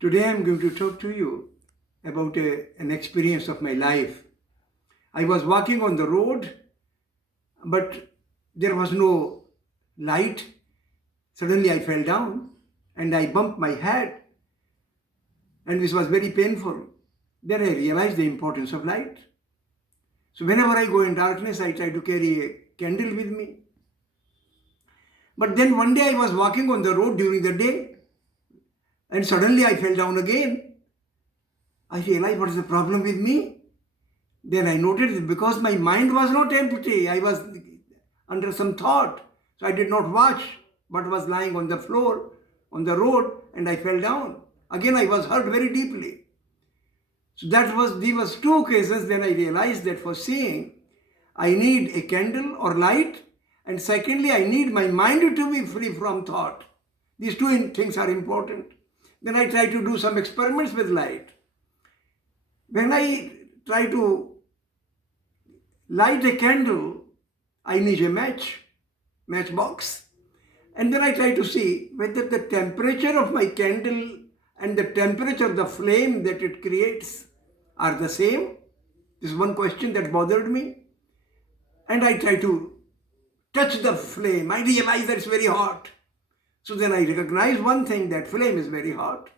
Today I'm going to talk to you about an experience of my life. I was walking on the road, but there was no light. Suddenly I fell down and I bumped my head, and this was very painful. Then I realized the importance of light. So whenever I go in darkness, I try to carry a candle with me. But then one day I was walking on the road during the day, and suddenly I fell down again. I realized, what is the problem with me? Then I noted that because my mind was not empty, I was under some thought. So I did not watch what was lying on the floor, on the road, and I fell down. Again, I was hurt very deeply. So these was two occasions. Then I realized that for seeing, I need a candle or light, and secondly, I need my mind to be free from thought. These two things are important. Then I try to do some experiments with light. When I try to light a candle, I need a matchbox. And then I try to see whether the temperature of my candle and the temperature of the flame that it creates are the same. This is one question that bothered me. And I try to touch the flame. I realize that it's very hot. So then I recognize one thing, that flame is very hot.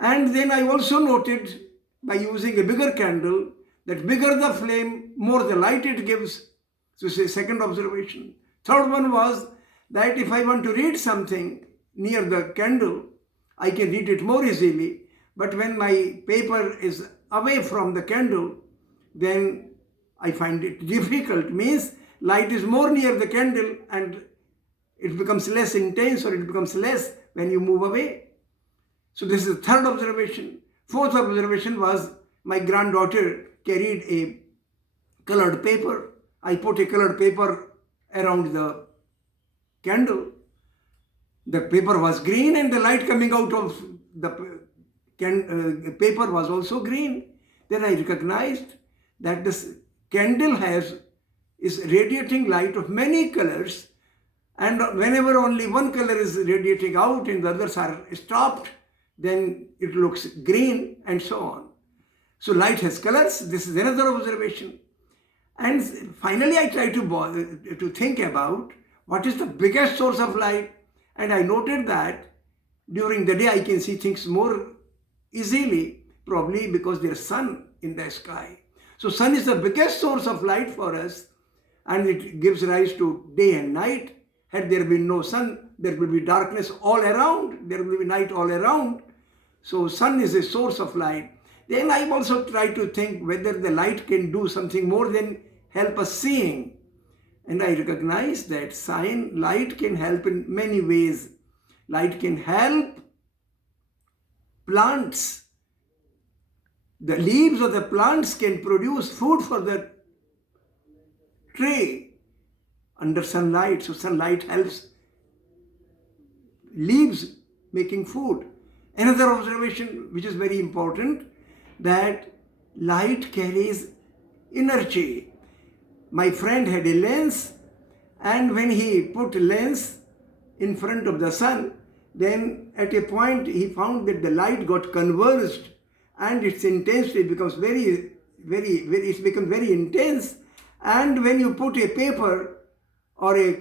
And then I also noted, by using a bigger candle, that bigger the flame, more the light it gives. So it's a second observation. Third one was that if I want to read something near the candle, I can read it more easily. But when my paper is away from the candle, then I find it difficult. Means light is more near the candle and it becomes less intense, or it becomes less when you move away. So this is the third observation. Fourth observation was my granddaughter carried a colored paper. I put a colored paper around the candle. The paper was green, and the light coming out of the paper was also green. Then I recognized that this candle is radiating light of many colors, and whenever only one color is radiating out and the others are stopped, then it looks green, and so on. So light has colors. This is another observation. And finally, I try to think about what is the biggest source of light. And I noted that during the day I can see things more easily, probably because there's sun in the sky. So sun is the biggest source of light for us, and it gives rise to day and night. Had there been no sun, there will be darkness all around. There will be night all around. So sun is a source of light. Then I also try to think whether the light can do something more than help us seeing. And I recognize that light can help in many ways. Light can help plants. The leaves of the plants can produce food for the tree under sunlight. So sunlight helps leaves making food. Another observation which is very important, that light carries energy. My friend had a lens, and when he put lens in front of the sun, then at a point he found that the light got converged and its intensity becomes it's become very intense. And when you put a paper or a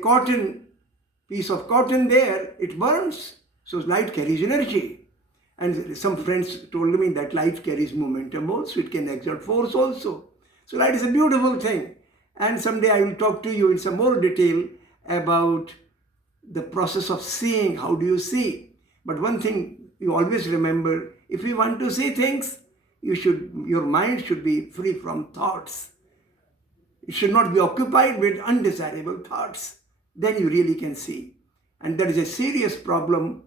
piece of cotton there, it burns. So light carries energy. And some friends told me that light carries momentum also. It can exert force also. So light is a beautiful thing. And someday I will talk to you in some more detail about the process of seeing. How do you see? But one thing you always remember, if you want to see things, your mind should be free from thoughts. It should not be occupied with undesirable thoughts. Then you really can see. And that is a serious problem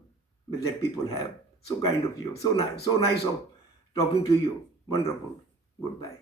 that people have. So kind of you. So nice of talking to you. Wonderful. Goodbye.